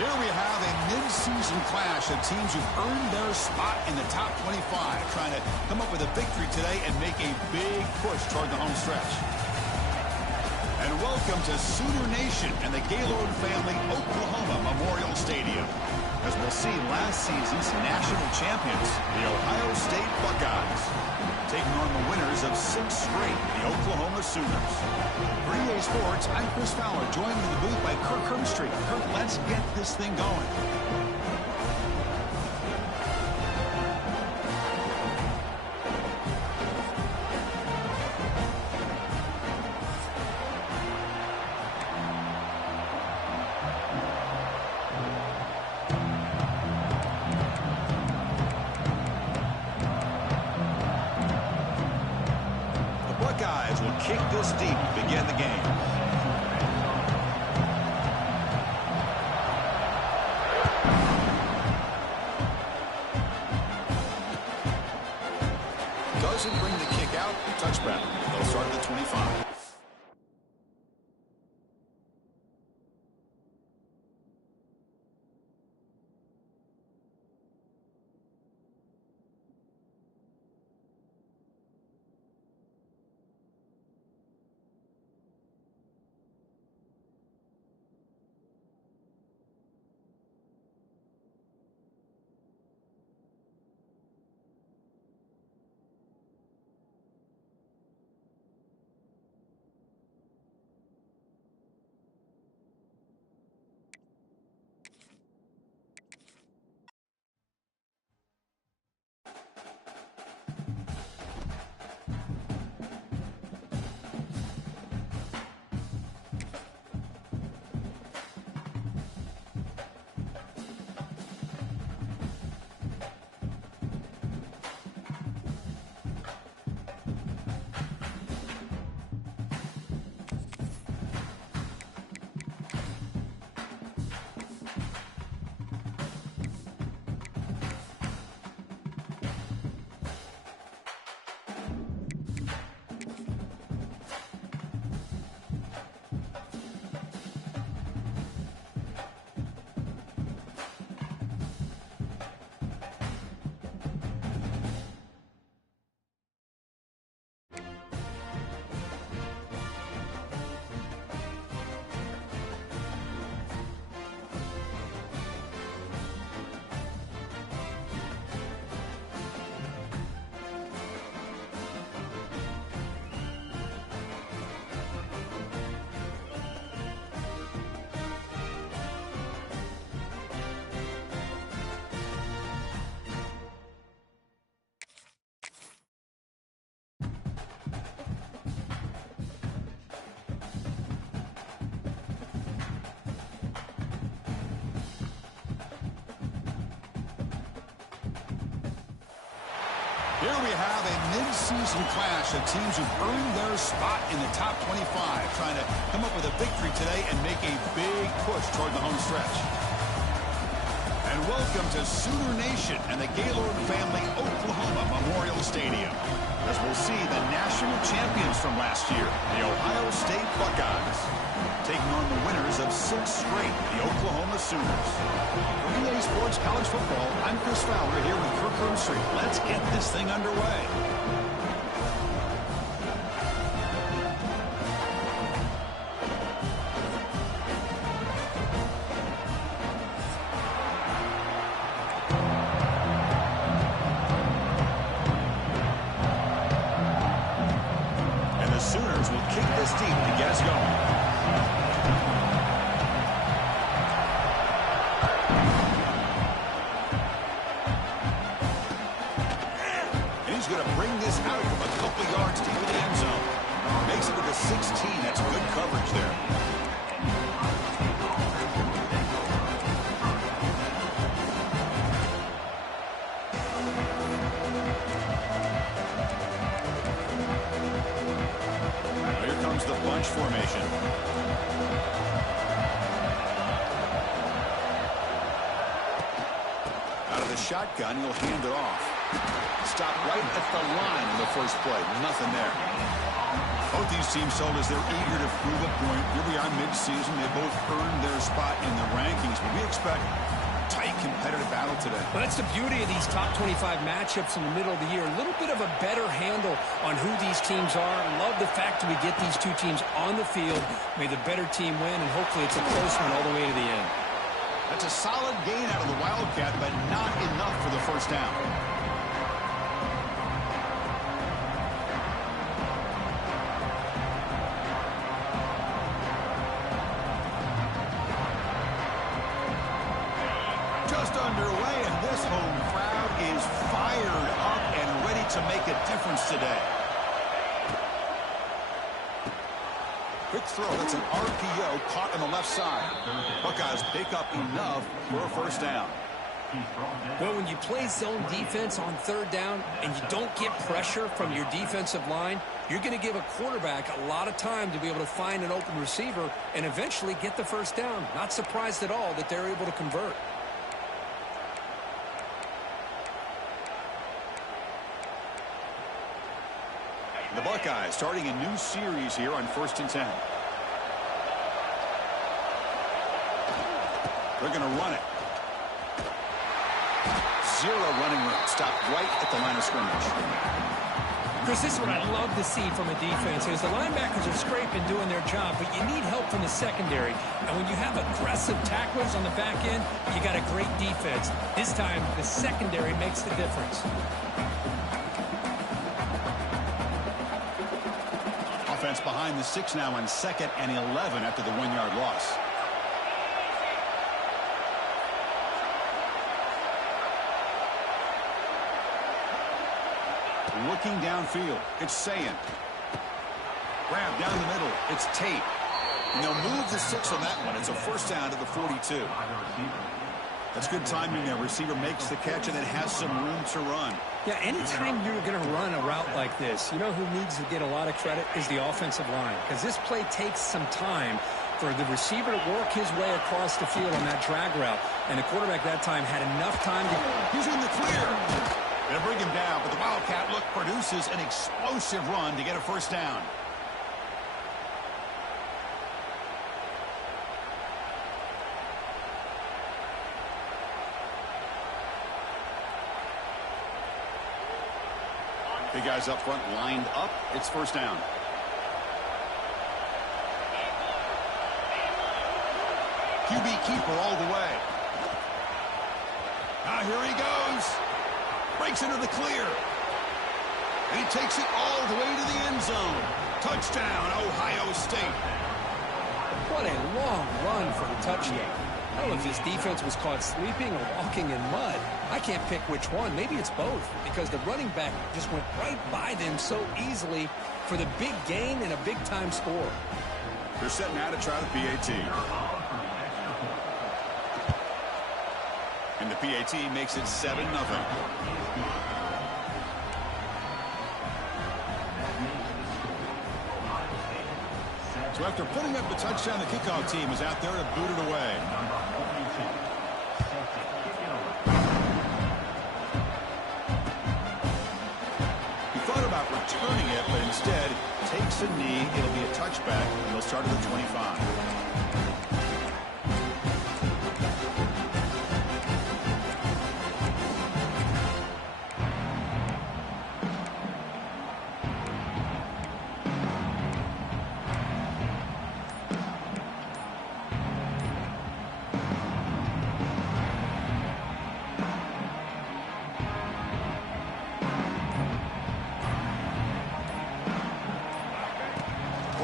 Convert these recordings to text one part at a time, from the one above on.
Here we have a mid-season clash of teams who've earned their spot in the top 25, trying to come up with a victory today and make a big push toward the home stretch. And welcome to Sooner Nation and the Gaylord family Oklahoma Memorial Stadium. As we'll see, last season's national champions, the Ohio State Buckeyes, taking on the winners of 6 straight, the Oklahoma Sooners. For EA Sports, I'm Chris Fowler, joined in the booth by Kirk Herbstreit. Kirk, let's get this thing going. Buckeyes will kick this deep to begin the game. Doesn't bring the kick out. Touchback. They'll start at the 25. Here we have a mid-season clash of teams who've earned their spot in the top 25, trying to come up with a victory today and make a big push toward the home stretch. And welcome to Sooner Nation and the Gaylord family Oklahoma Memorial Stadium. As we'll see, the national champions from last year, the Ohio State Buckeyes, taking on the winners of 6 straight, the Oklahoma Sooners. For EA Sports College Football, I'm Chris Fowler here with Kirk Herbstreit. Let's get this thing underway. And the Sooners will kick this deep to get us going. Going to bring this out from a couple yards deep in the end zone. Makes it to the 16. That's good coverage there. Now here comes the bunch formation. Out of the shotgun, he'll hand it off. stopped right at the line in the first play. Nothing there. Both these teams told us they're eager to prove a point. Here we are mid-season. They both earned their spot in the rankings, but we expect tight competitive battle today. Well, that's the beauty of these top 25 matchups in the middle of the year. A little bit of a better handle on who these teams are. I love the fact that we get these two teams on the field. May the better team win, and hopefully it's a close one all the way to the end. That's a solid gain out of the Wildcat, but not enough for the first down. Just underway, and this home crowd is fired up and ready to make a difference today. Quick throw. That's an RPO caught on the left side. Buckeyes pick up enough for a first down. Well, when you play zone defense on third down and you don't get pressure from your defensive line, you're going to give a quarterback a lot of time to be able to find an open receiver and eventually get the first down. Not surprised at all that they're able to convert. The Buckeyes starting a new series here on 1st and 10. They're going to run it. Zero running room. Stopped right at the line of scrimmage. Chris, this is what I love to see from a defense is the linebackers are scraping, doing their job, but you need help from the secondary. And when you have aggressive tacklers on the back end, you got a great defense. This time, the secondary makes the difference. Offense behind the 6 now on 2nd and 11 after the 1-yard loss. Looking downfield, it's Sayin. Grab down the middle, it's Tate. And they'll move the 6 on that one. It's a first down to the 42. That's good timing there. Receiver makes the catch and then has some room to run. Yeah, anytime you're going to run a route like this, you know who needs to get a lot of credit is the offensive line. Because this play takes some time for the receiver to work his way across the field on that drag route. And the quarterback that time had enough time to... He's in the clear. They'll bring him down, but the Wildcat look produces an explosive run to get a first down. Big guys up front lined up. It's first down. QB keeper all the way. Ah, here he goes. Breaks into the clear. And he takes it all the way to the end zone. Touchdown, Ohio State. What a long run for the touchdown. I don't know if this defense was caught sleeping or walking in mud. I can't pick which one. Maybe it's both because the running back just went right by them so easily for the big gain and a big-time score. They're setting out to try the PAT. And the PAT makes it 7-0. So after putting up the touchdown, the kickoff team is out there to boot it away. He thought about returning it, but instead takes a knee. It'll be a touchback, and they'll start at the 25.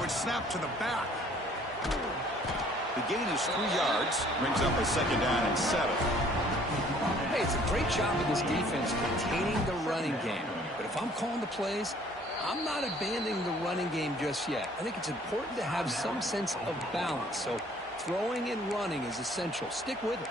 Snap to the back. The gain is 3 yards. Brings up a second down and 7. Hey, it's a great job of this defense containing the running game. But if I'm calling the plays, I'm not abandoning the running game just yet. I think it's important to have some sense of balance. So throwing and running is essential. Stick with it.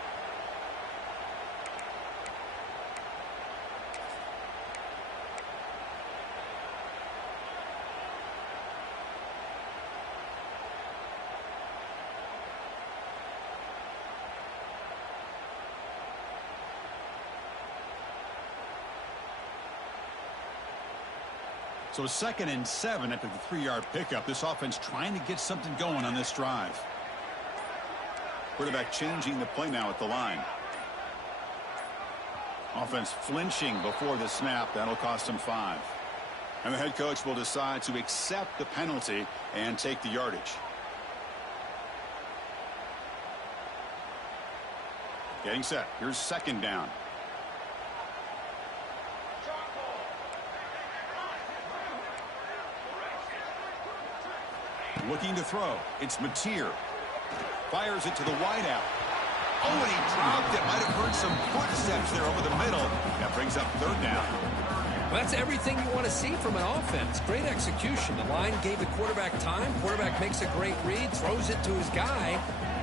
So 2nd and 7 after the 3-yard pickup. This offense trying to get something going on this drive. Quarterback changing the play now at the line. Offense flinching before the snap. That'll cost him 5. And the head coach will decide to accept the penalty and take the yardage. Getting set. Here's 2nd down. Looking to throw. It's Mateer. Fires it to the wideout. Oh, and he dropped it. Might have heard some footsteps there over the middle. That brings up 3rd down. Well, that's everything you want to see from an offense. Great execution. The line gave the quarterback time. Quarterback makes a great read, throws it to his guy,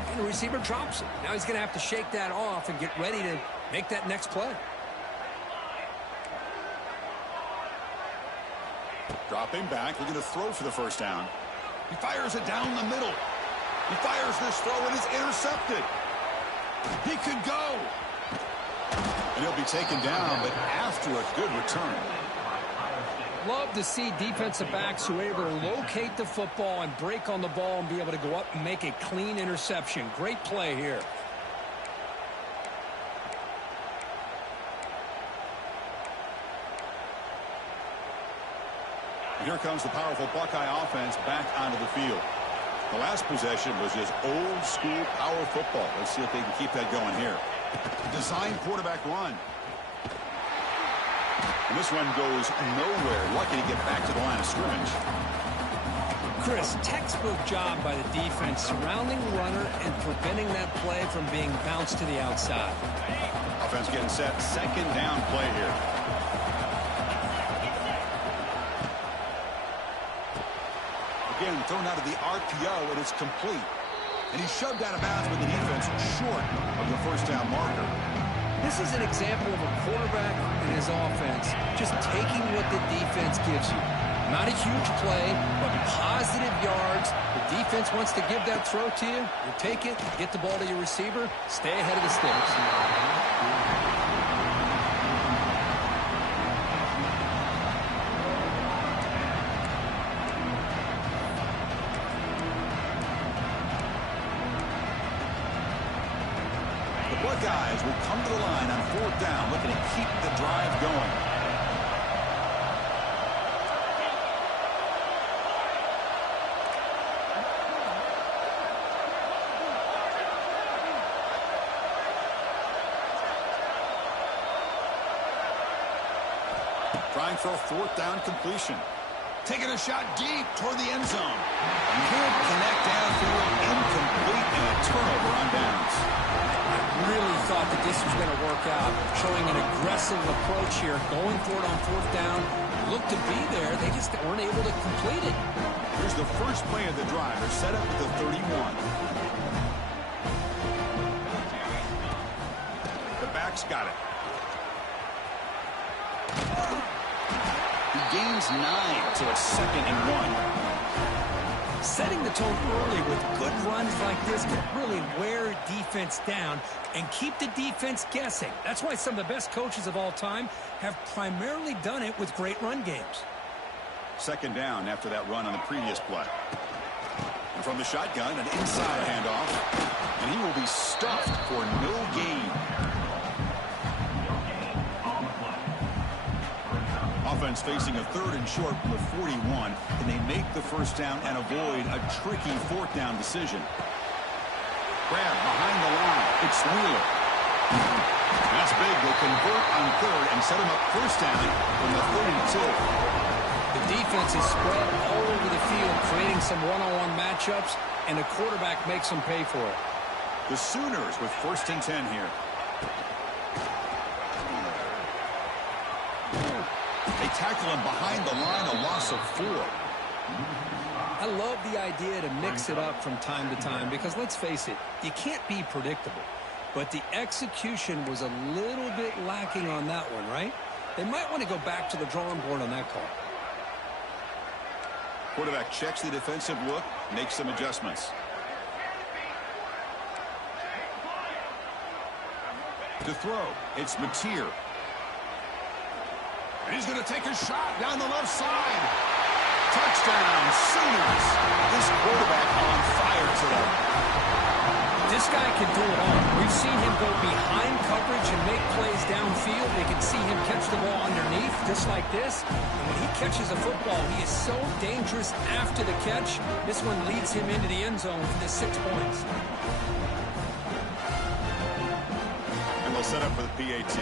and the receiver drops it. Now he's going to have to shake that off and get ready to make that next play. Dropping back, looking to throw for the 1st down. He fires it down the middle. He fires this throw, and it's intercepted. He could go. And he'll be taken down, but after a good return. Love to see defensive backs who are able to locate the football and break on the ball and be able to go up and make a clean interception. Great play here. And here comes the powerful Buckeye offense back onto the field. The last possession was just old school power football. Let's see if they can keep that going here. Design quarterback run. And this run goes nowhere. Lucky to get back to the line of scrimmage. Chris, textbook job by the defense surrounding the runner and preventing that play from being bounced to the outside. Offense getting set. 2nd down play here. Again, thrown out of the RPO, and it's complete. And he's shoved out of bounds with the defense short of the 1st down marker. This is an example of a quarterback and his offense just taking what the defense gives you. Not a huge play, but positive yards. The defense wants to give that throw to you. You take it, get the ball to your receiver, stay ahead of the sticks. Buckeyes will come to the line on 4th down, looking to keep the drive going. Trying for a 4th down completion. Taking a shot deep toward the end zone. Can't connect downfield, incomplete, and a turnover on downs. Really thought that this was going to work out, showing an aggressive approach here, going for it on 4th down. Looked to be there, they just weren't able to complete it. Here's the first play of the drive. They're set up at the 31. The back's got it. He gains 9, so it's 2nd and 1. Setting the tone early with good runs like this can really wear defense down and keep the defense guessing. That's why some of the best coaches of all time have primarily done it with great run games. 2nd down after that run on the previous play. And from the shotgun, an inside handoff. And he will be stuffed for no gain. Offense facing a 3rd and short from the 41. Can they make the 1st down and avoid a tricky 4th down decision? Grab behind the line. It's Wheeler. That's big. They'll convert on 3rd and set him up 1st down from the 32. The defense is spread all over the field, creating some one-on-one matchups, and the quarterback makes them pay for it. The Sooners with 1st and 10 here. They tackle him behind the line, a loss of 4. I love the idea to mix it up from time to time because, let's face it, you can't be predictable. But the execution was a little bit lacking on that one, right? They might want to go back to the drawing board on that call. Quarterback checks the defensive look, makes some adjustments. To throw, it's Mateer. And he's going to take a shot down the left side. Touchdown, Sooners. This quarterback on fire today. This guy can do it all. We've seen him go behind coverage and make plays downfield. You can see him catch the ball underneath, just like this. And when he catches a football, he is so dangerous after the catch. This one leads him into the end zone for the 6 points. And they'll set up for the PAT.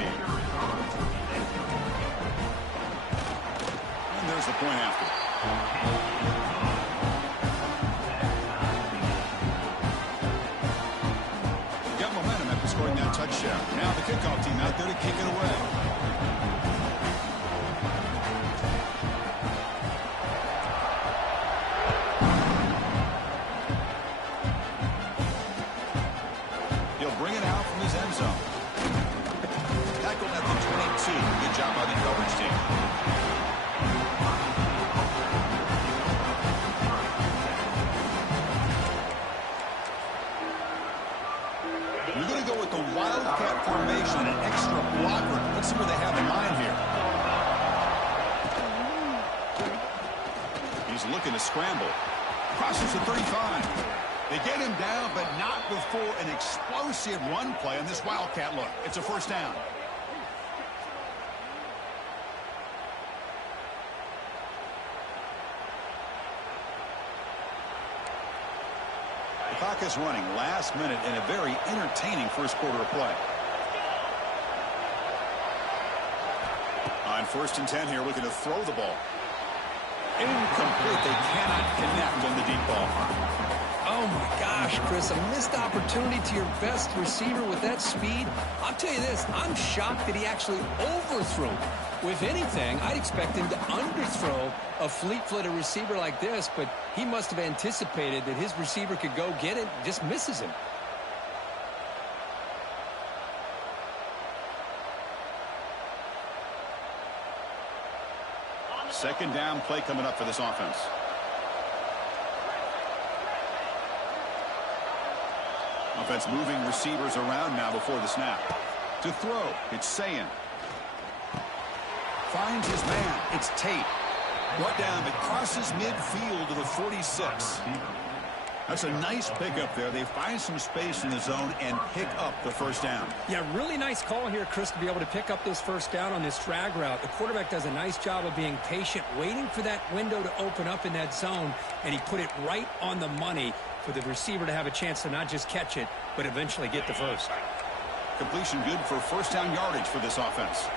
And there's the point after. Got momentum after scoring that touchdown. Now the kickoff team out there to kick it away. He'll bring it out from his end zone. Tackled at the 22. Good job by the coverage team. We're going to go with the Wildcat formation, an extra blocker. Let's see what they have in mind here. He's looking to scramble. Crosses the 35. They get him down, but not before an explosive run play on this Wildcat look. It's a first down. The clock is running last minute in a very entertaining first quarter of play. On 1st and 10 here, looking to throw the ball. Incomplete. They cannot connect on the deep ball. Oh, my gosh, Chris, a missed opportunity to your best receiver with that speed. I'll tell you this, I'm shocked that he actually overthrew. If anything, I'd expect him to underthrow a fleet-footed receiver like this, but he must have anticipated that his receiver could go get it, just misses him. Second down play coming up for this offense. Offense moving receivers around now before the snap. To throw, it's Sayin. Finds his man. It's Tate. Brought down, but crosses midfield to the 46. That's a nice pickup there. They find some space in the zone and pick up the first down. Yeah, really nice call here, Chris, to be able to pick up this first down on this drag route. The quarterback does a nice job of being patient, waiting for that window to open up in that zone, and he put it right on the money for the receiver to have a chance to not just catch it, but eventually get the first. Completion good for first down yardage for this offense.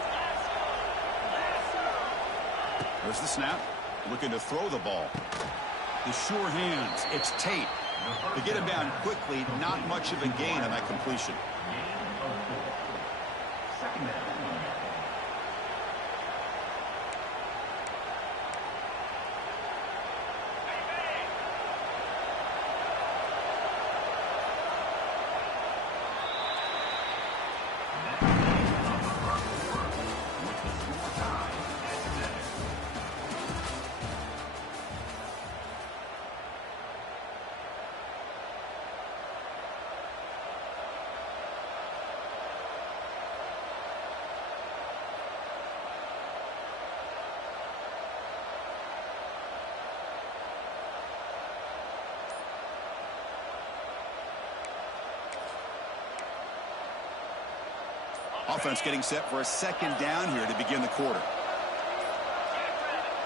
There's the snap. Looking to throw the ball. The sure hands. It's Tate. To get him down quickly, not much of a gain on that completion. Offense getting set for a second down here to begin the quarter.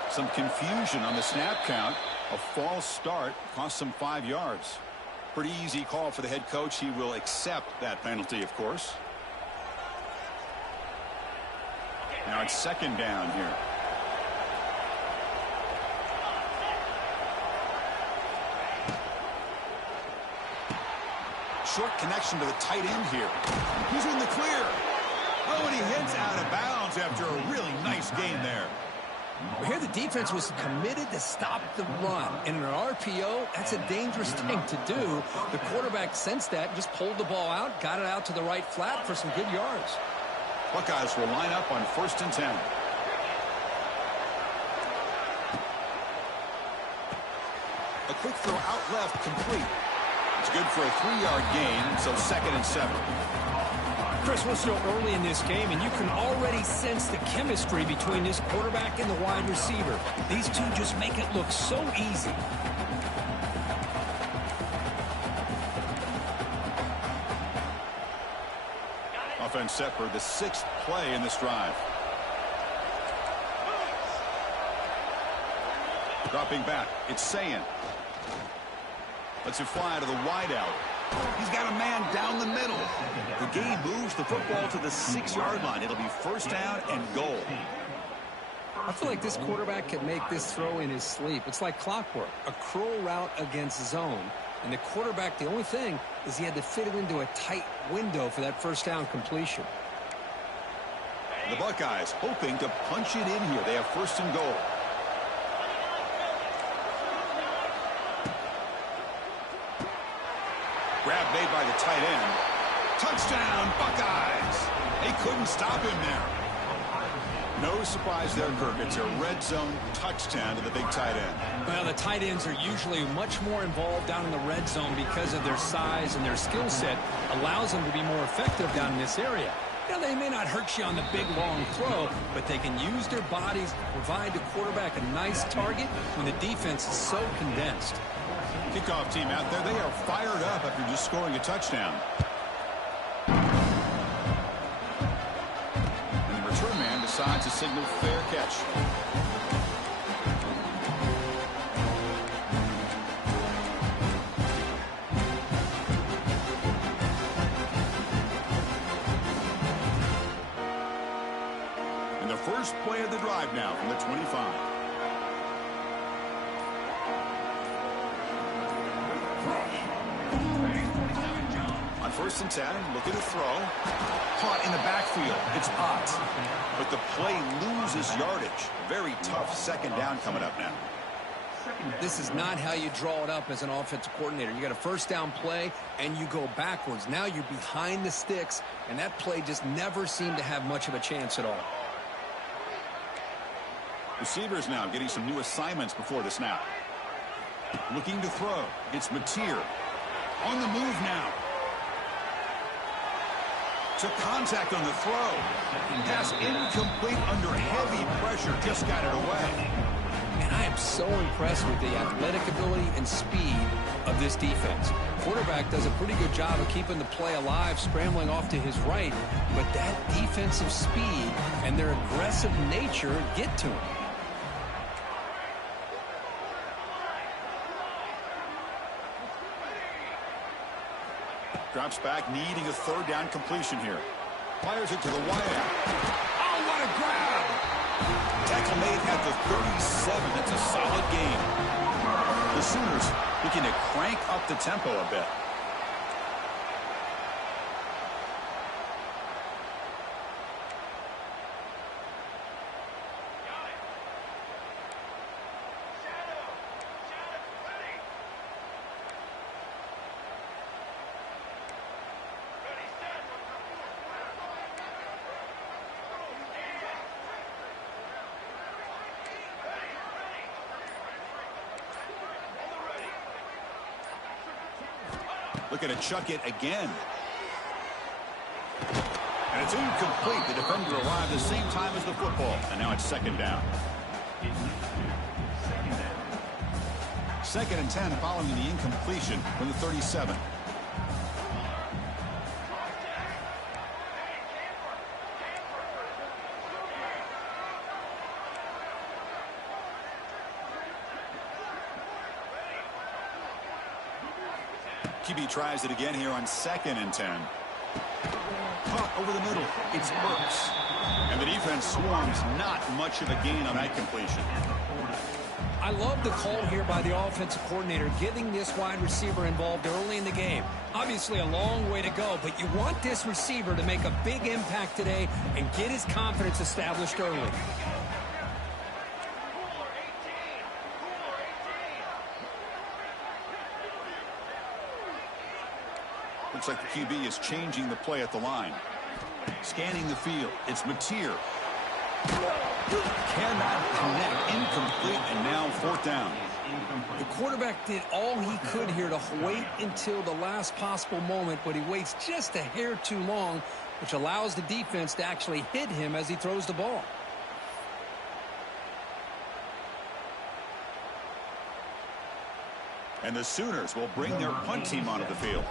Some confusion on the snap count. A false start cost them 5 yards. Pretty easy call for the head coach. He will accept that penalty, of course. Now it's second down here. Short connection to the tight end here. He's in the clear. Oh, and he heads out of bounds after a really nice gain there. Here the defense was committed to stop the run. And in an RPO, that's a dangerous thing to do. The quarterback sensed that, just pulled the ball out, got it out to the right flat for some good yards. Buckeyes will line up on 1st and 10. A quick throw out left, complete. It's good for a 3-yard gain, so 2nd and 7. Chris, we're still early in this game, and you can already sense the chemistry between this quarterback and the wide receiver. These two just make it look so easy. Offense set for the 6th play in this drive. Dropping back, it's Sayin. Lets it fly to the wideout. He's got a man down the middle. The game moves the football to the 6-yard line. It'll be 1st down and goal. I feel like this quarterback can make this throw in his sleep. It's like clockwork, a curl route against zone. And the quarterback, the only thing is he had to fit it into a tight window for that 1st down completion. The Buckeyes hoping to punch it in here. They have 1st and goal. Grab made by the tight end. Touchdown, Buckeyes. They couldn't stop him there. No surprise there, Kirk. It's a red zone touchdown to the big tight end. Well, the tight ends are usually much more involved down in the red zone because of their size, and their skill set allows them to be more effective down in this area. Now, they may not hurt you on the big, long throw, but they can use their bodies to provide the quarterback a nice target when the defense is so condensed. Kickoff team out there, they are fired up after just scoring a touchdown. And the return man decides to signal fair catch. And the first play of the drive now from the 25. On 1st and 10, look at the throw. Caught in the backfield. It's Ott. But the play loses yardage. Very tough 2nd down coming up now. This is not how you draw it up as an offensive coordinator. You got a 1st down play, and you go backwards. Now you're behind the sticks, and that play just never seemed to have much of a chance at all. Receivers now getting some new assignments before the snap. Looking to throw. It's Mateer. On the move now. Took contact on the throw. Pass incomplete under heavy pressure. Just got it away. And I am so impressed with the athletic ability and speed of this defense. Quarterback does a pretty good job of keeping the play alive, scrambling off to his right. But that defensive speed and their aggressive nature get to him. Drops back, needing a 3rd down completion here. Fires it to the wideout. Oh, what a grab! Tackle made at the 37. That's a solid game. The Sooners looking to crank up the tempo a bit. Looking to chuck it again. And it's incomplete. The defender arrived the same time as the football. And now it's 2nd down. 2nd and 10 following the incompletion from the 37. QB tries it again here on 2nd and 10. Caught over the middle. It's Burks. And the defense swarms. Not much of a gain on that completion. I love the call here by the offensive coordinator, getting this wide receiver involved early in the game. Obviously a long way to go, but you want this receiver to make a big impact today and get his confidence established early. Looks like the QB is changing the play at the line. Scanning the field. It's Mateer. Cannot connect. Incomplete, and now 4th down. The quarterback did all he could here to wait until the last possible moment, but he waits just a hair too long, which allows the defense to actually hit him as he throws the ball. And the Sooners will bring their punt team onto the field.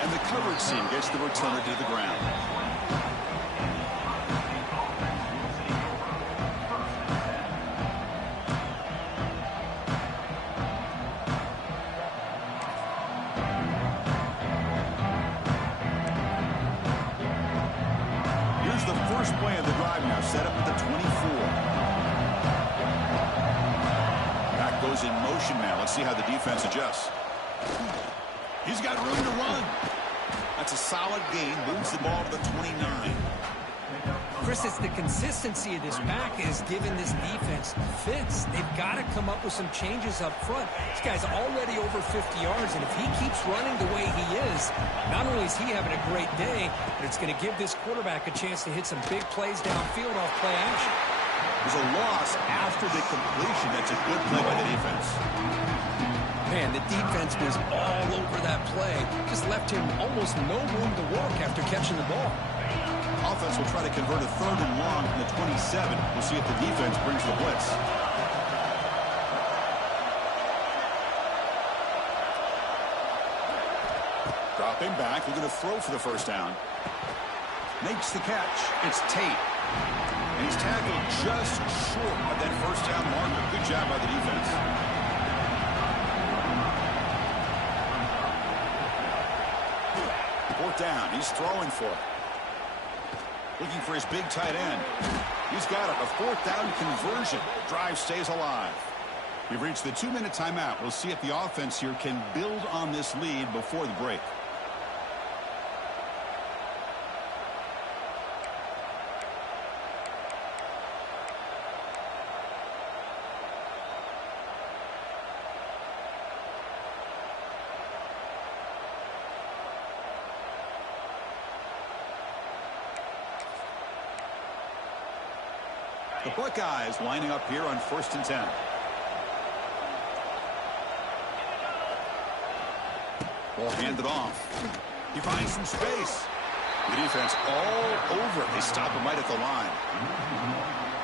And the coverage team gets the returner to the ground. Here's the first play of the drive now, set up at the 24. Back goes in motion now. Let's see how the defense adjusts. He's got room to run. That's a solid gain. Moves the ball to the 29. Chris, it's the consistency of this back is giving this defense fits. They've got to come up with some changes up front. This guy's already over 50 yards, and if he keeps running the way he is, not only is he having a great day, but it's going to give this quarterback a chance to hit some big plays downfield off play action. There's a loss after the completion. That's a good play by the defense. Man, the defense was all over that play. Just left him almost no room to walk after catching the ball. Offense will try to convert a 3rd and long from the 27. We'll see if the defense brings the blitz. Dropping back, looking to throw for the first down. Makes the catch. It's Tate. And he's tackled just short of that first down marker. Good job by the defense. Fourth down. He's throwing for it. Looking for his big tight end. He's got it. A 4th down conversion. Drive stays alive. We've reached the 2-minute timeout. We'll see if the offense here can build on this lead before the break. The Buckeyes lining up here on 1st and 10. Ball handed off. He finds some space. The defense all over it. They stop him right at the line.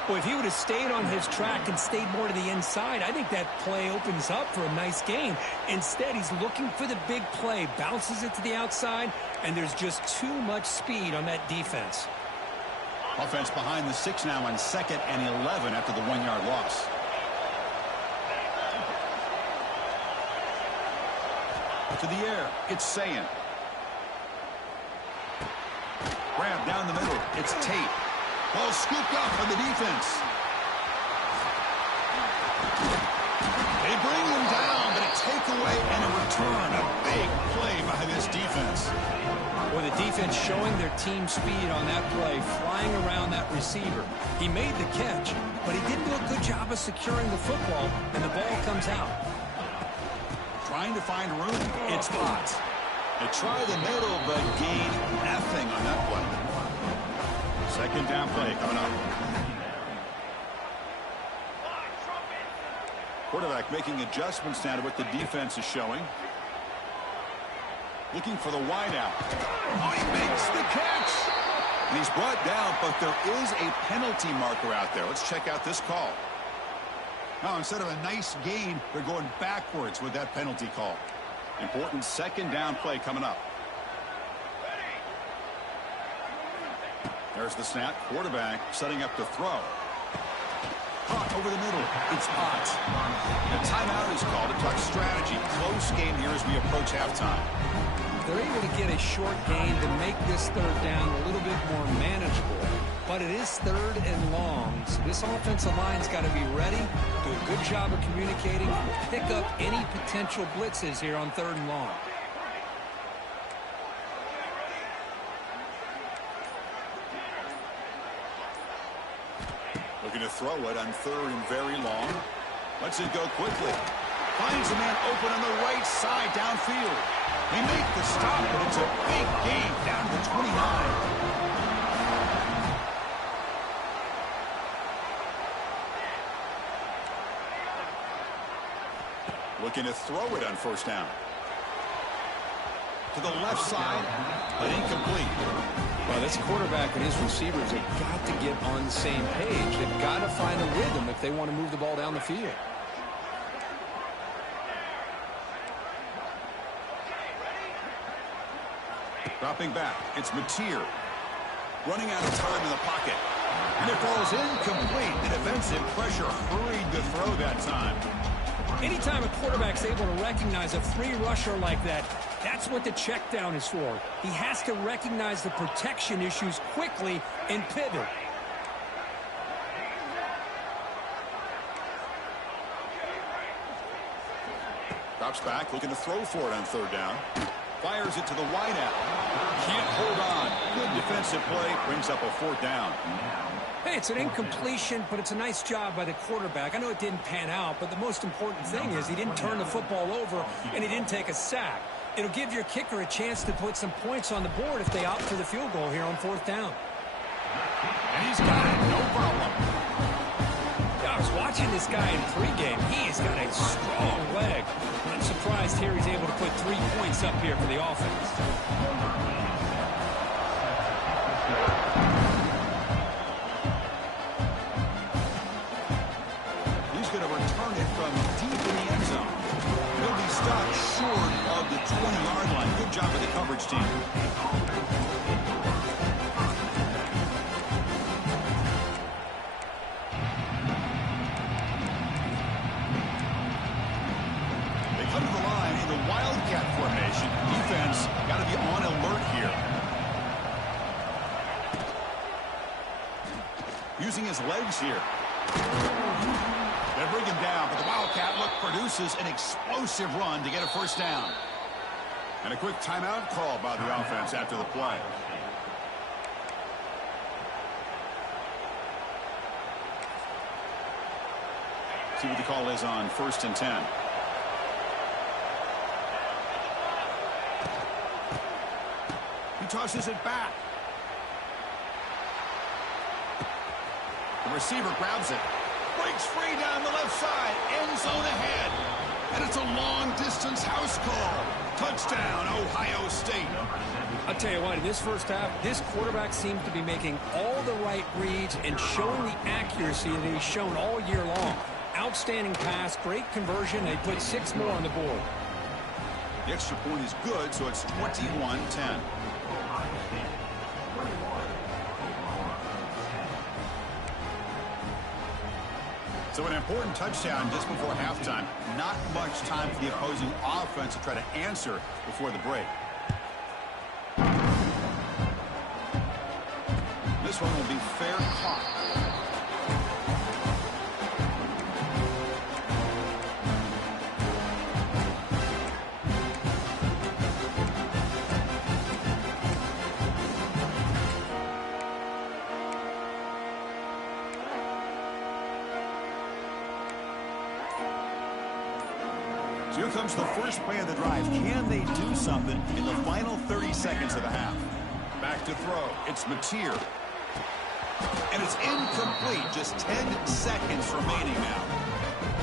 Well, if he would have stayed on his track and stayed more to the inside, I think that play opens up for a nice gain. Instead, he's looking for the big play, bounces it to the outside, and there's just too much speed on that defense. Offense behind the 6 now on 2nd and 11 after the 1-yard loss. To the air, it's Sayin. Grab down the middle, it's Tate. Ball scooped up on the defense. They bring him down, but a takeaway and a return. A big play by this defense. Well, the defense showing their team speed on that play, flying around that receiver. He made the catch, but he didn't do a good job of securing the football, and the ball comes out. Trying to find room, it's Potts. They try the middle, but gain nothing on that play. 2nd down play coming up. Quarterback making adjustments now to what the defense is showing. Looking for the wideout. Oh, he makes the catch. And he's brought down, but there is a penalty marker out there. Let's check out this call. Now, instead of a nice gain, they're going backwards with that penalty call. Important 2nd down play coming up. There's the snap. Quarterback setting up to throw. Caught over the middle. It's Potts. A timeout is called to talk strategy. Close game here as we approach halftime. They're able to get a short gain to make this 3rd down a little bit more manageable. But it is 3rd and long, so this offensive line's got to be ready, do a good job of communicating, and pick up any potential blitzes here on 3rd and long. Looking to throw it on 3rd and very long. Lets it go quickly. Finds a man open on the right side downfield. They make the stop, but it's a big gain down to 29. Looking to throw it on first down. To the left side, but incomplete. Well, this quarterback and his receivers have got to get on the same page. They've got to find a rhythm if they want to move the ball down the field. Dropping back, it's Mateer. Running out of time in the pocket. And it falls incomplete. The defensive pressure hurried to throw that time. Anytime a quarterback's able to recognize a free rusher like that, that's what the check down is for. He has to recognize the protection issues quickly and pivot. Drops back, looking to throw for it on third down. Fires it to the wideout. Can't hold on. Good defensive play. Brings up a fourth down. Hey, it's an incompletion, but it's a nice job by the quarterback. I know it didn't pan out, but the most important thing is he didn't turn the football over and he didn't take a sack. It'll give your kicker a chance to put some points on the board if they opt for the field goal here on fourth down. And he's got it. No problem. I was watching this guy in pregame. He's got a strong leg. I'm surprised here he's able to put 3 points up here for the offense. He's going to return it from deep in the end zone. He'll be stopped short of the 20-yard line. Good job of the coverage team. Formation. Defense got to be on alert here. Using his legs here. They bring him down, but the Wildcat look produces an explosive run to get a first down. And a quick timeout call by the offense after the play. See what the call is on 1st and 10. He tosses it back. The receiver grabs it. Breaks free down the left side. End zone ahead. And it's a long-distance house call. Touchdown, Ohio State. I'll tell you what, in this first half, this quarterback seems to be making all the right reads and showing the accuracy that he's shown all year long. Outstanding pass, great conversion. They put 6 more on the board. The extra point is good, so it's 21-10. So an important touchdown just before halftime. Not much time for the opposing offense to try to answer before the break. This one will be fair caught. So here comes the first play of the drive. Can they do something in the final 30 seconds of the half? Back to throw. It's Mateer. And it's incomplete. Just 10 seconds remaining now.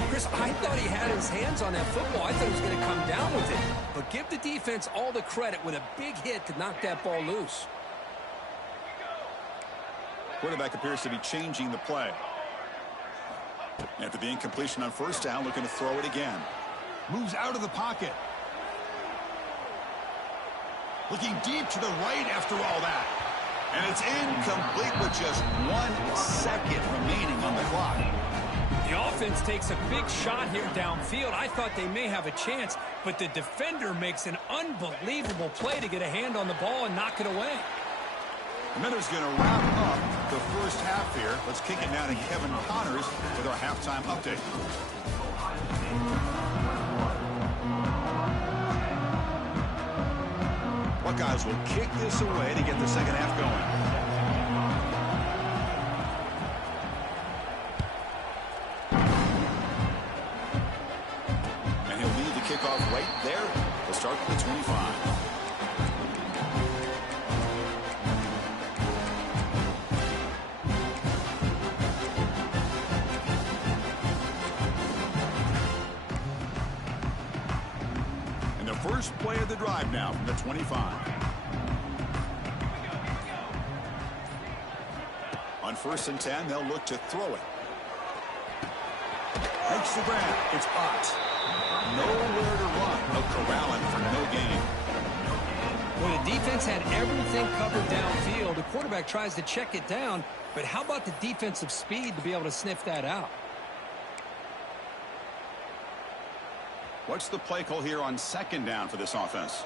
Chris, I thought he had his hands on that football. I thought he was going to come down with it. But give the defense all the credit with a big hit to knock that ball loose. Quarterback appears to be changing the play. After the incompletion on first down, looking to throw it again. Moves out of the pocket. Looking deep to the right after all that. And it's incomplete with just 1 second remaining on the clock. The offense takes a big shot here downfield. I thought they may have a chance, but the defender makes an unbelievable play to get a hand on the ball and knock it away. The Miners going to wrap up the first half here. Let's kick it down to Kevin Connors with our halftime update. Buckeyes will kick this away to get the second half going. And he'll lead the kickoff right there to start the 25. first play of the drive now from the 25. On 1st and 10, they'll look to throw it. Makes the grab. It's Ott. Nowhere to run. No corralling for no gain. Well, the defense had everything covered downfield. The quarterback tries to check it down, but how about the defensive speed to be able to sniff that out? What's the play call here on 2nd down for this offense?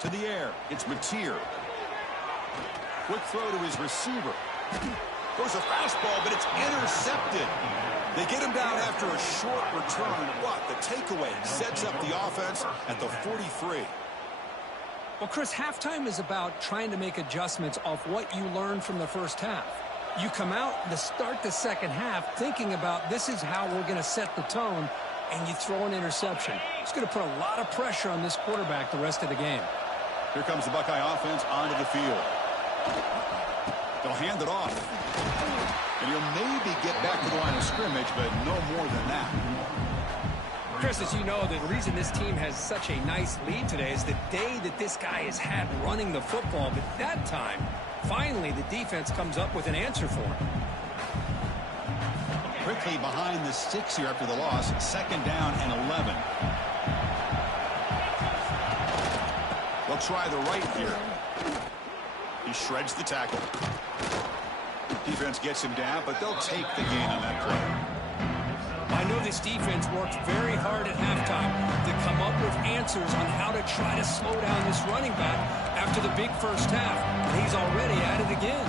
To the air, it's Mateer. Quick throw to his receiver. Goes a fastball, but it's intercepted. They get him down after a short return, but the takeaway sets up the offense at the 43. Well, Chris, halftime is about trying to make adjustments off what you learned from the first half. You come out to start the second half thinking about this is how we're going to set the tone, and you throw an interception. It's going to put a lot of pressure on this quarterback the rest of the game. Here comes the Buckeye offense onto the field. They'll hand it off. And he'll maybe get back to the line of scrimmage, but no more than that. Chris, as you know, the reason this team has such a nice lead today is the day that this guy has had running the football. But that time, finally, the defense comes up with an answer for him. Quickly behind the sticks here after the loss. 2nd down and 11. They'll try the right here. He shreds the tackle. Defense gets him down, but they'll take the gain on that play. I know this defense worked very hard at halftime to come up with answers on how to try to slow down this running back after the big first half. And he's already at it again.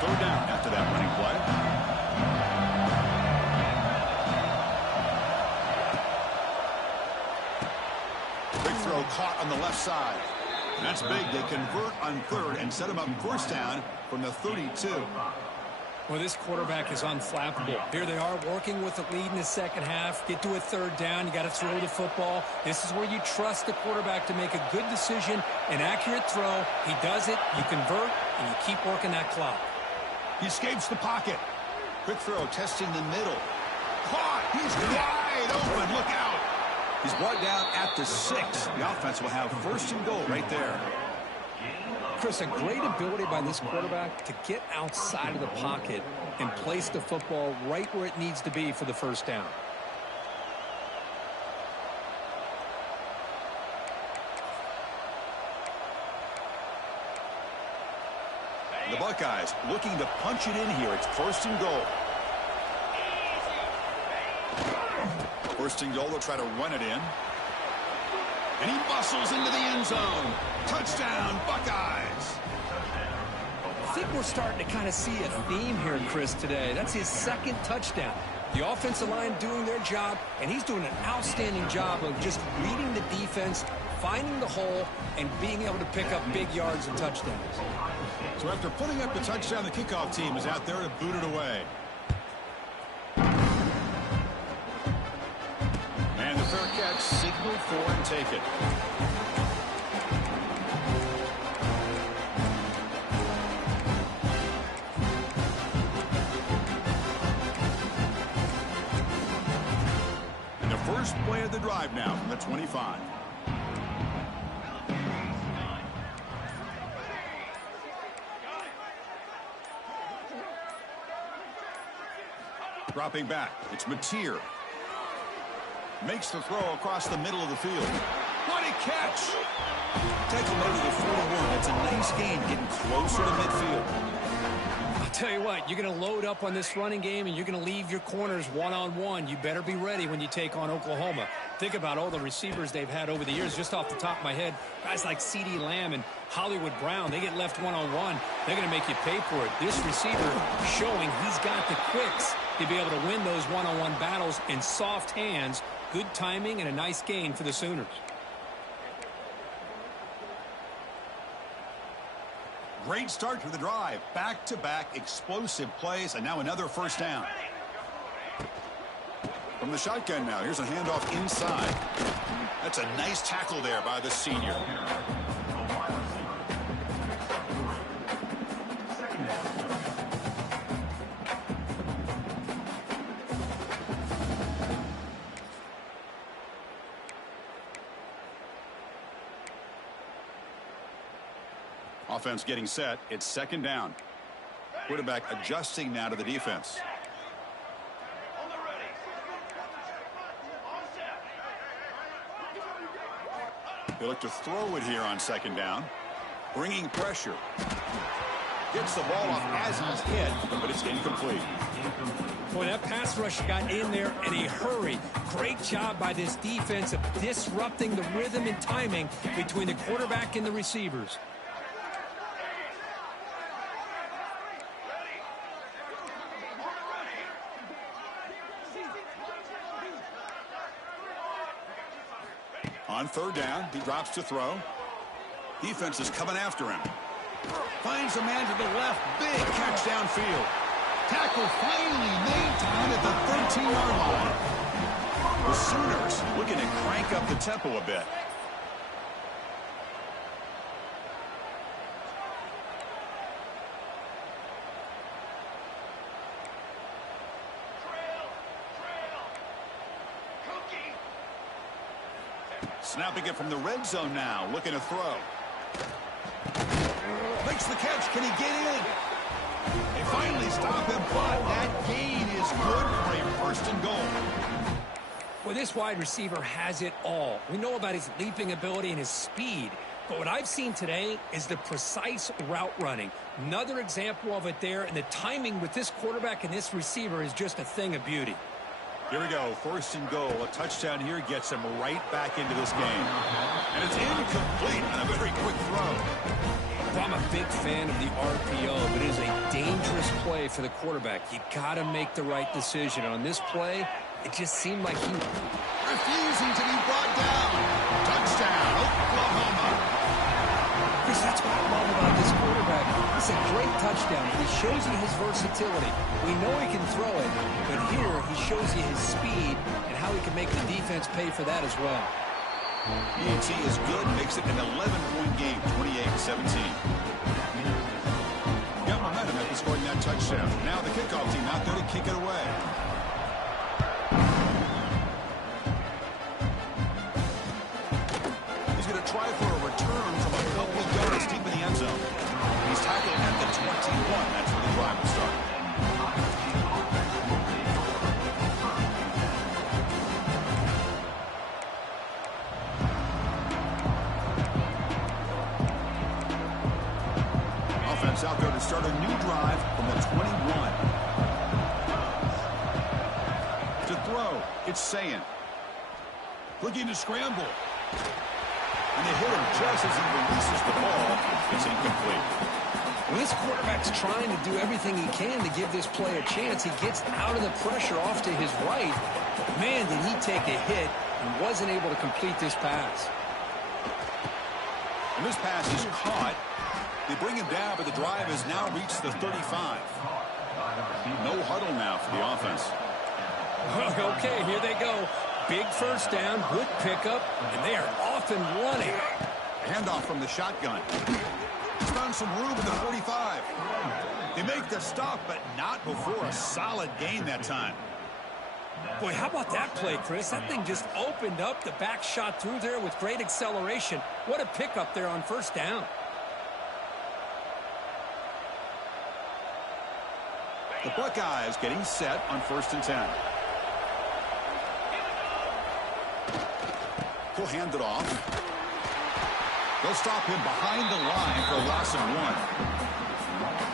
3rd down after that running play. Big throw caught on the left side. That's big. They convert on 3rd and set him up 1st down from the 32. Well, this quarterback is unflappable. Here they are working with the lead in the second half. Get to a 3rd down. You got to throw the football. This is where you trust the quarterback to make a good decision, an accurate throw. He does it. You convert, and you keep working that clock. He escapes the pocket. Quick throw, testing the middle. Caught. He's wide open. Look out. He's brought down at the 6. The offense will have 1st and goal right there. Chris, a great ability by this quarterback to get outside of the pocket and place the football right where it needs to be for the 1st down. The Buckeyes looking to punch it in here. It's 1st and goal. 1st and goal, they'll try to run it in. And he muscles into the end zone. Touchdown, Buckeyes. I think we're starting to kind of see a theme here, Chris, today. That's his 2nd touchdown. The offensive line doing their job, and he's doing an outstanding job of just reading the defense, finding the hole, and being able to pick up big yards and touchdowns. So after putting up the touchdown, the kickoff team is out there to boot it away. And the fair catch, signal for and take it. And the first play of the drive now from the 25. Dropping back, it's Mateer. Makes the throw across the middle of the field. What a catch! Tackle made to the 41. That's a nice gain, getting closer to midfield. I'll tell you what, you're going to load up on this running game, and you're going to leave your corners one-on-one. You better be ready when you take on Oklahoma. Think about all the receivers they've had over the years. Just off the top of my head, guys like CeeDee Lamb and Hollywood Brown, they get left one-on-one. They're going to make you pay for it. This receiver showing he's got the quicks to be able to win those one-on-one battles in soft hands. Good timing and a nice gain for the Sooners. Great start to the drive. Back-to-back explosive plays, and now another 1st down. From the shotgun now, here's a handoff inside. That's a nice tackle there by the senior. Offense getting set. It's second down. Quarterback adjusting now to the defense. They look to throw it here on second down. Bringing pressure. Gets the ball off as he's hit, but it's incomplete. Boy, that pass rush got in there in a hurry. Great job by this defense of disrupting the rhythm and timing between the quarterback and the receivers. On third down, he drops to throw. Defense is coming after him. Finds a man to the left. Big catch downfield. Tackle finally made down at the 13-yard line. The Sooners looking to crank up the tempo a bit. Snapping it from the red zone now, looking to throw. Makes the catch. Can he get in? They finally stop him, but that gain is good for a first and goal. Well, this wide receiver has it all. We know about his leaping ability and his speed, but what I've seen today is the precise route running. Another example of it there, and the timing with this quarterback and this receiver is just a thing of beauty. Here we go, first and goal. A touchdown here gets him right back into this game. And it's incomplete on a very quick throw. Well, I'm a big fan of the RPO, but it is a dangerous play for the quarterback. You got to make the right decision. On this play, it just seemed like he refusing to be brought down. Touchdown, Oklahoma. Chris, that's what I love about this quarterback. It's a great touchdown. He shows you his versatility. We know he can throw it, but here he shows you his speed and how he can make the defense pay for that as well. ENT is good, makes it an 11-point game, 28-17. Got momentum after scoring that touchdown. Now the kickoff team out there to kick it away. He's going to try for a return from a couple of yards deep in the end zone. He's tackled at the 21. That's where the drive will start. Offense out there to start a new drive from the 21. To throw, it's Sayin. Looking to scramble. And they hit him just as he releases the ball. It's incomplete. When this quarterback's trying to do everything he can to give this play a chance, he gets out of the pressure off to his right. But man, did he take a hit and wasn't able to complete this pass. And this pass is caught. They bring him down, but the drive has now reached the 35. No huddle now for the offense. Okay, here they go. Big first down, good pickup, and they are off and running. Handoff from the shotgun. He's found some room at the 45. They make the stop, but not before a solid gain that time. Boy, how about that play, Chris? That thing just opened up. The back shot through there with great acceleration. What a pickup there on first down. The Buckeyes getting set on 1st and 10. He'll hand it off. They'll stop him behind the line for a loss of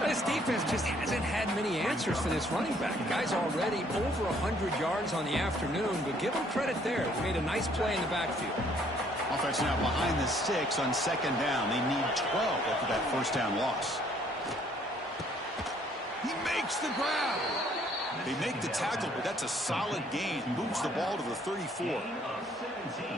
1. This defense just hasn't had many answers for this running back. Guy's already over 100 yards on the afternoon, but give him credit there. He made a nice play in the backfield. Offense now behind the 6 on 2nd down. They need 12 after that first down loss. He makes the grab. They make the tackle, but that's a solid gain. Moves the ball to the 34.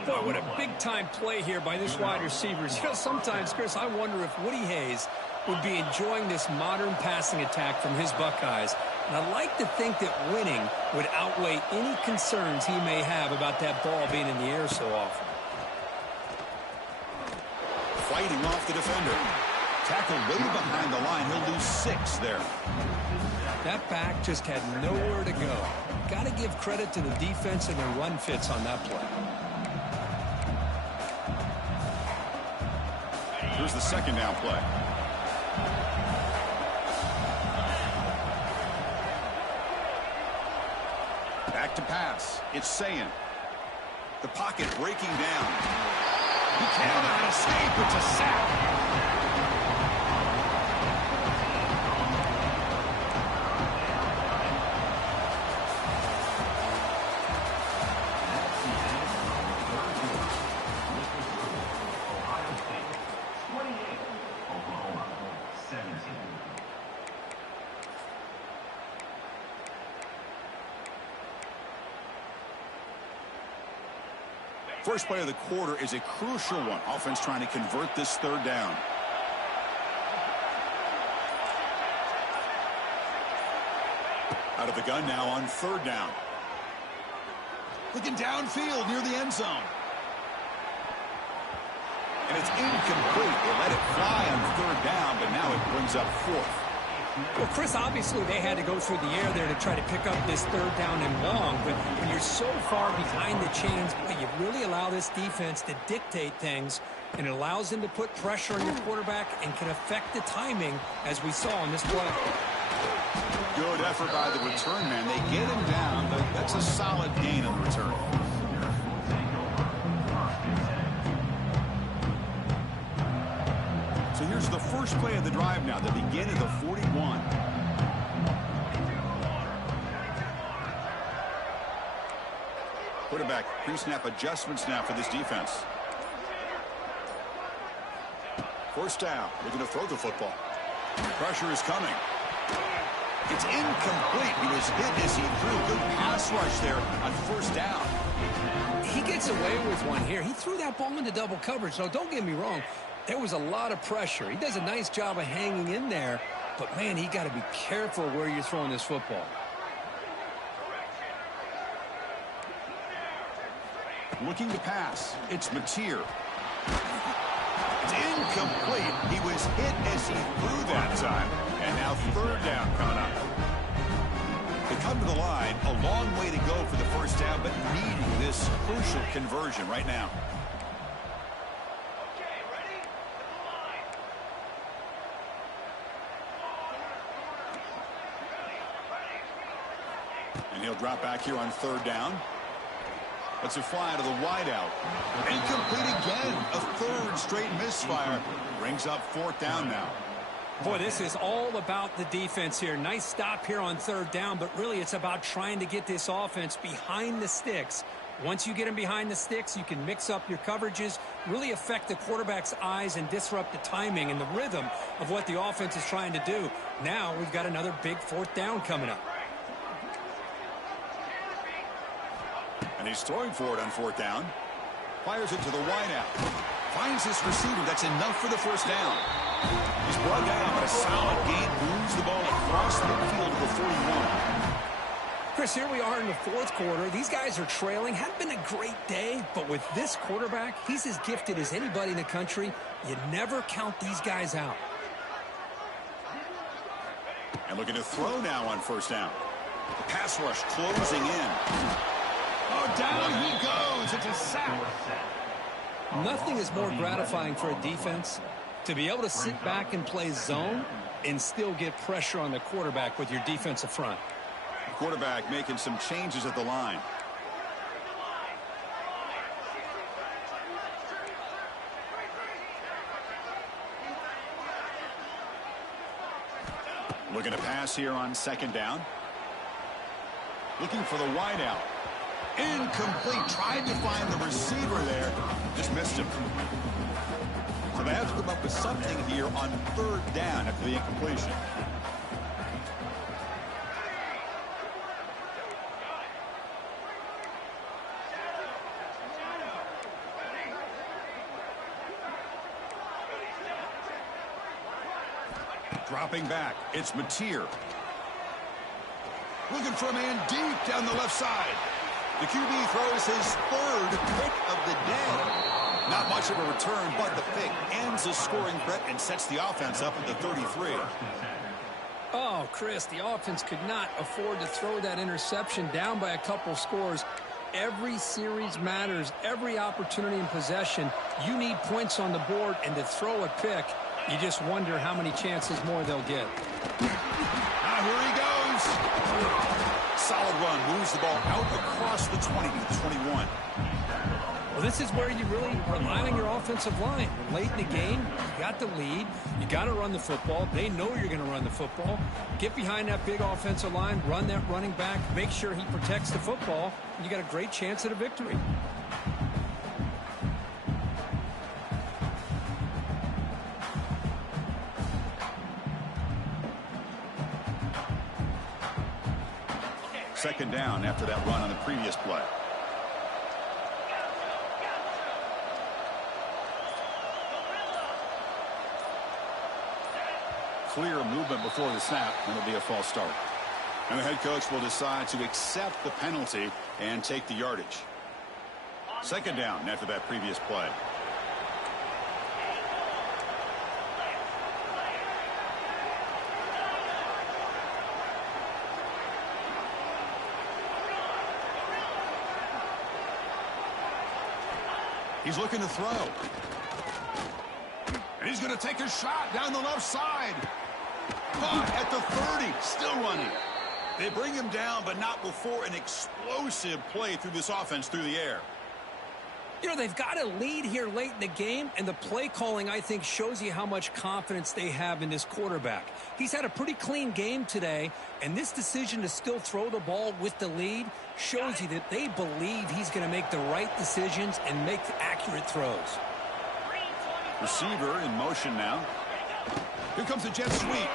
Boy, what a big-time play here by this wide receiver. You know, sometimes, Chris, I wonder if Woody Hayes would be enjoying this modern passing attack from his Buckeyes. And I like to think that winning would outweigh any concerns he may have about that ball being in the air so often. fighting off the defender. Tackled way behind the line. He'll lose 6 there. That back just had nowhere to go. Got to give credit to the defense and their run fits on that play. Here's the second down play. Back to pass. It's Sayin. The pocket breaking down. He cannot escape. It's a sack. First play of the quarter is a crucial one. Offense trying to convert this third down. Out of the gun now on third down. Looking downfield near the end zone. And it's incomplete. They let it fly on third down, but now it brings up fourth. Well, Chris, obviously they had to go through the air there to try to pick up this third down and long, but when you're so far behind the chains, boy, you really allow this defense to dictate things, and it allows them to put pressure on your quarterback and can affect the timing, as we saw in this play. Good effort by the return man. They get him down, but that's a solid gain on the return. So here's the first play of the drive now, the beginning of the 41. Quarterback pre-snap adjustments now for this defense. First down, looking to throw the football. Pressure is coming. It's incomplete. He was hit as he threw. Good pass rush there on first down. He gets away with one here. He threw that ball into double coverage. So don't get me wrong. There was a lot of pressure. He does a nice job of hanging in there. But, man, he got to be careful where you're throwing this football. Looking to pass. It's Mateer. It's incomplete. He was hit as he threw that time. And now third down coming up. They come to the line. A long way to go for the first down, but needing this crucial conversion right now. And he'll drop back here on third down. Let's it fly to the wideout. Incomplete again. A third straight misfire. Brings up fourth down now. Boy, this is all about the defense here. Nice stop here on third down, but really it's about trying to get this offense behind the sticks. Once you get them behind the sticks, you can mix up your coverages, really affect the quarterback's eyes and disrupt the timing and the rhythm of what the offense is trying to do. Now we've got another big fourth down coming up. And he's throwing for it on fourth down. Fires it to the wideout. Finds this receiver. That's enough for the first down. He's brought down, but a solid gain moves the ball across the field to the 41. Chris, here we are in the fourth quarter. These guys are trailing. Hadn't been a great day, but with this quarterback, he's as gifted as anybody in the country. You never count these guys out. And looking to throw now on first down. The pass rush closing in. Oh, down he goes. It's a sack. Nothing is more gratifying for a defense to be able to sit back and play zone and still get pressure on the quarterback with your defensive front. Quarterback making some changes at the line. Looking to pass here on second down. Looking for the wideout. Incomplete. Tried to find the receiver there. Just missed him. So they have to come up with something here on third down after the incompletion. Dropping back. It's Mateer. Looking for a man deep down the left side. The QB throws his third pick of the day. Not much of a return, but the pick ends the scoring threat and sets the offense up at the 33. Oh, Chris, the offense could not afford to throw that interception down by a couple scores. Every series matters. Every opportunity in possession, you need points on the board, and to throw a pick, you just wonder how many chances more they'll get. Now here he goes. Solid run. Moves the ball out across the 20 to the 21. Well, this is where you really rely on your offensive line. Late in the game, you got the lead. You got to run the football. They know you're going to run the football. Get behind that big offensive line, run that running back, make sure he protects the football, and you got a great chance at a victory. Second down after that run on the previous play. Clear movement before the snap, and it'll be a false start. And the head coach will decide to accept the penalty and take the yardage. Second down after that previous play. He's looking to throw. And he's going to take a shot down the left side. Caught at the 30, still running. They bring him down, but not before an explosive play through this offense through the air. You know, they've got a lead here late in the game, and the play calling, I think, shows you how much confidence they have in this quarterback. He's had a pretty clean game today, and this decision to still throw the ball with the lead shows you that they believe he's going to make the right decisions and make accurate throws. Receiver in motion now. Here comes the jet sweep.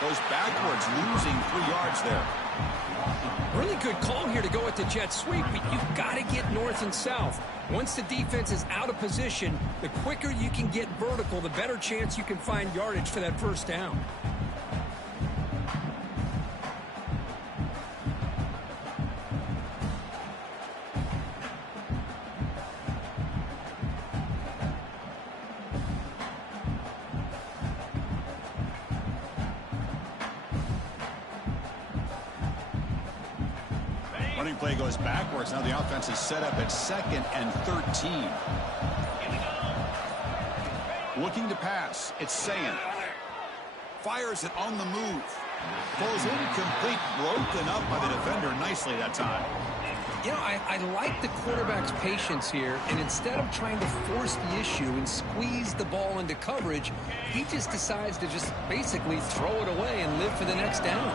Goes backwards, losing 3 yards there. Really good call here to go with the jet sweep, but you've got to get north and south. Once the defense is out of position, the quicker you can get vertical, the better chance you can find yardage for that first down. Running play goes backwards. Now the offense is set up at 2nd and 13. Looking to pass. It's Sayan. Fires it on the move. Goes incomplete. Broken up by the defender nicely that time. You know, I like the quarterback's patience here, and instead of trying to force the issue and squeeze the ball into coverage, he just decides to just basically throw it away and live for the next down.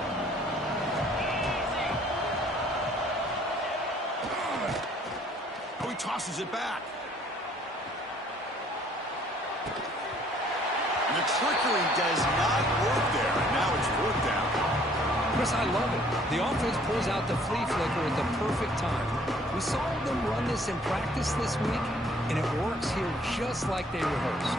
Tosses it back. And the trickery does not work there. And now it's 4th down. Chris, I love it. The offense pulls out the flea flicker at the perfect time. We saw them run this in practice this week, and it works here just like they rehearsed.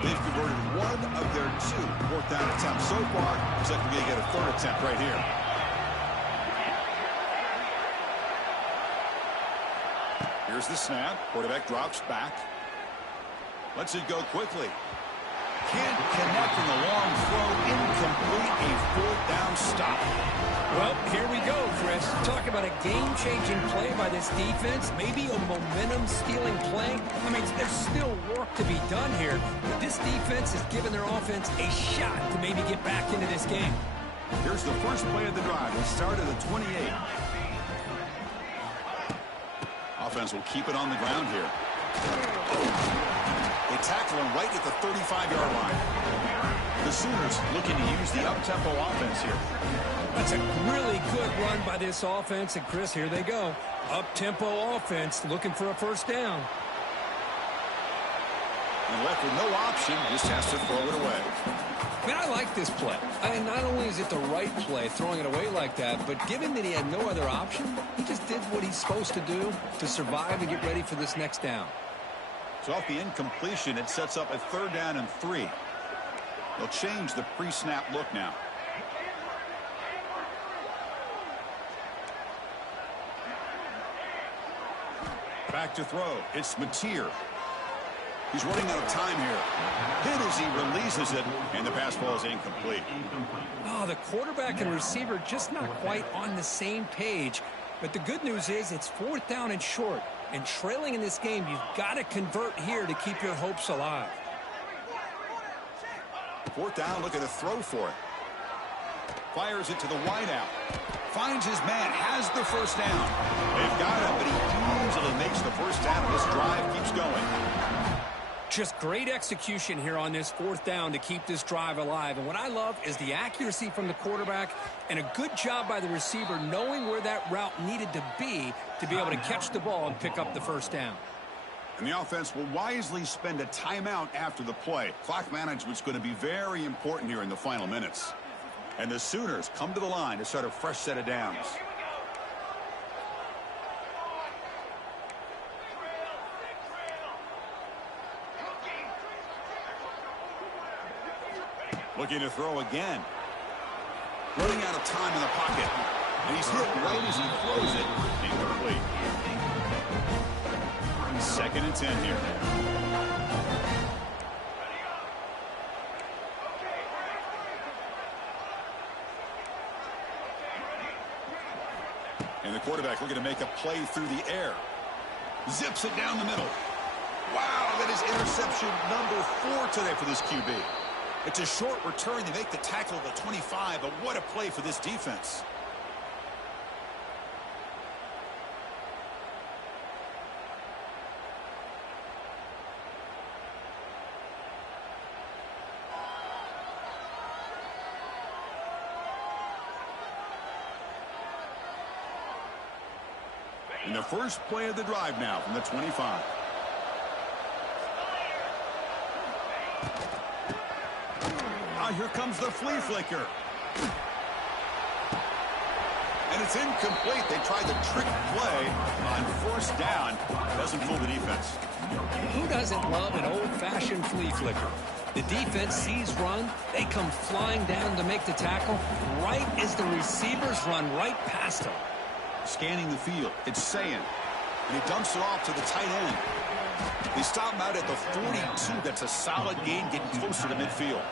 They've converted 1 of their 2 4th down attempts so far. Looks like we're going to get a 3rd attempt right here. Here's the snap. Quarterback drops back. Lets it go quickly. Can't connect in the long throw. Incomplete. A 4th down stop. Well, here we go, Chris. Talk about a game-changing play by this defense. Maybe a momentum-stealing play. I mean, there's still work to be done here. But this defense has given their offense a shot to maybe get back into this game. Here's the first play of the drive. They start at the 28. Offense will keep it on the ground here. They tackle him right at the 35-yard line. The Sooners looking to use the up-tempo offense here. That's a really good run by this offense. And, Chris, here they go. Up-tempo offense looking for a first down. And left with no option, just has to throw it away. Man, I like this play. I mean, not only is it the right play, throwing it away like that, but given that he had no other option, he just did what he's supposed to do to survive and get ready for this next down. So off the incompletion, it sets up a 3rd down and 3. They'll change the pre-snap look now. Back to throw. It's Mateer. He's running out of time here. Hit as he releases it, and the pass ball is incomplete. Oh, the quarterback and receiver just not quite on the same page. But the good news is it's 4th down and short. And trailing in this game, you've got to convert here to keep your hopes alive. 4th down, looking to throw for it. Fires it to the wideout. Finds his man, has the first down. They've got him, but he easily makes the first down, and this drive keeps going. Just great execution here on this 4th down to keep this drive alive. And what I love is the accuracy from the quarterback and a good job by the receiver knowing where that route needed to be able to catch the ball and pick up the first down. And the offense will wisely spend a timeout after the play. Clock management's going to be very important here in the final minutes. And the Sooners come to the line to start a fresh set of downs. Looking to throw again. Running out of time in the pocket. And he's hit right as he throws it. Incomplete. 2nd and 10 here. And the quarterback looking to make a play through the air. Zips it down the middle. Wow, that is interception number 4 today for this QB. It's a short return. They make the tackle at the 25, but what a play for this defense. And the first play of the drive now from the 25. Here comes the flea flicker. And it's incomplete. They tried the trick play on 1st down. Doesn't fool the defense. Who doesn't love an old-fashioned flea flicker? The defense sees run. They come flying down to make the tackle right as the receivers run right past them. Scanning the field. It's Sayin. And he dumps it off to the tight end. They stop him out at the 42. That's a solid gain, getting closer to midfield.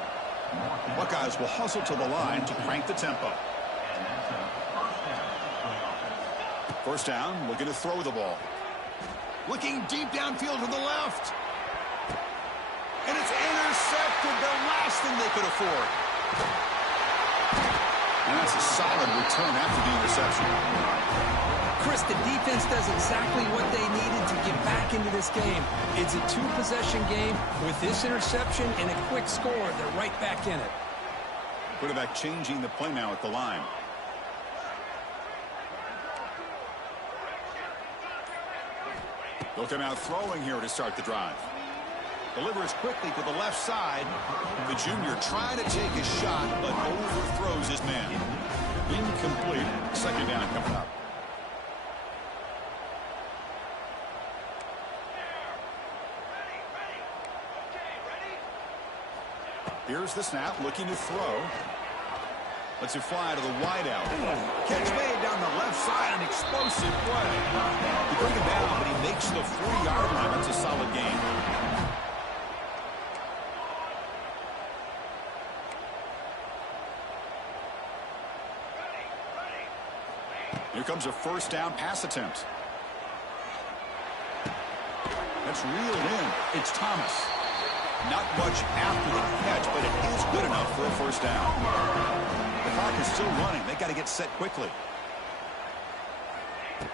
Buckeyes will hustle to the line to crank the tempo. 1st down, looking to throw the ball. Looking deep downfield to the left. And it's intercepted, the last thing they could afford. And that's a solid return after the interception. Chris, the defense does exactly what they needed to get back into this game. It's a 2-possession game. With this interception and a quick score, they're right back in it. Quarterback changing the play now at the line. They'll come out throwing here to start the drive. Delivers quickly to the left side. The junior trying to take a shot, but overthrows his man. Incomplete. 2nd down coming up. Here's the snap, looking to throw. Lets it fly to the wideout. Catch made down the left side, an explosive play. He bring him down, but he makes the 40-yard line. That's a solid gain. Here comes a 1st down pass attempt. That's reeled in. It's Thomas. Not much after the catch, but it is good enough for a 1st down. The clock is still running. They got to get set quickly.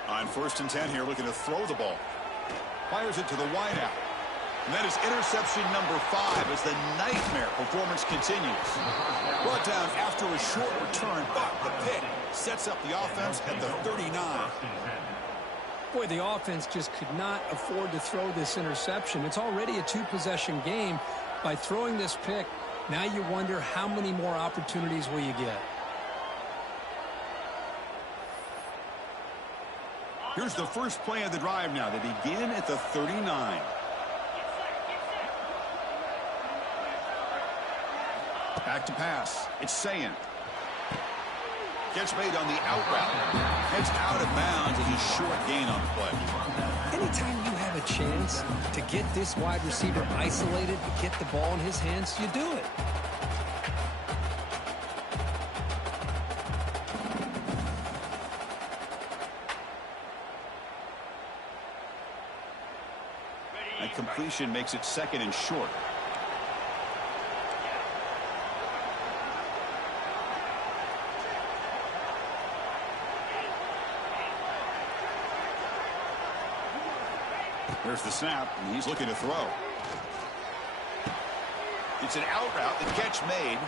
On 1st and 10 here, looking to throw the ball. Fires it to the wideout. And that is interception number 5 as the nightmare performance continues. Brought down after a short return, but the pick sets up the offense at the 39. Boy, the offense just could not afford to throw this interception. It's already a 2-possession game. By throwing this pick, now you wonder how many more opportunities will you get. Here's the first play of the drive now. They begin at the 39. Back to pass. It's Sayin. Gets made on the out route. Heads out of bounds as a short gain on the play. Anytime you have a chance to get this wide receiver isolated and get the ball in his hands, you do it. That completion makes it 2nd and short. There's the snap, and he's looking to throw. It's an out route. The catch made.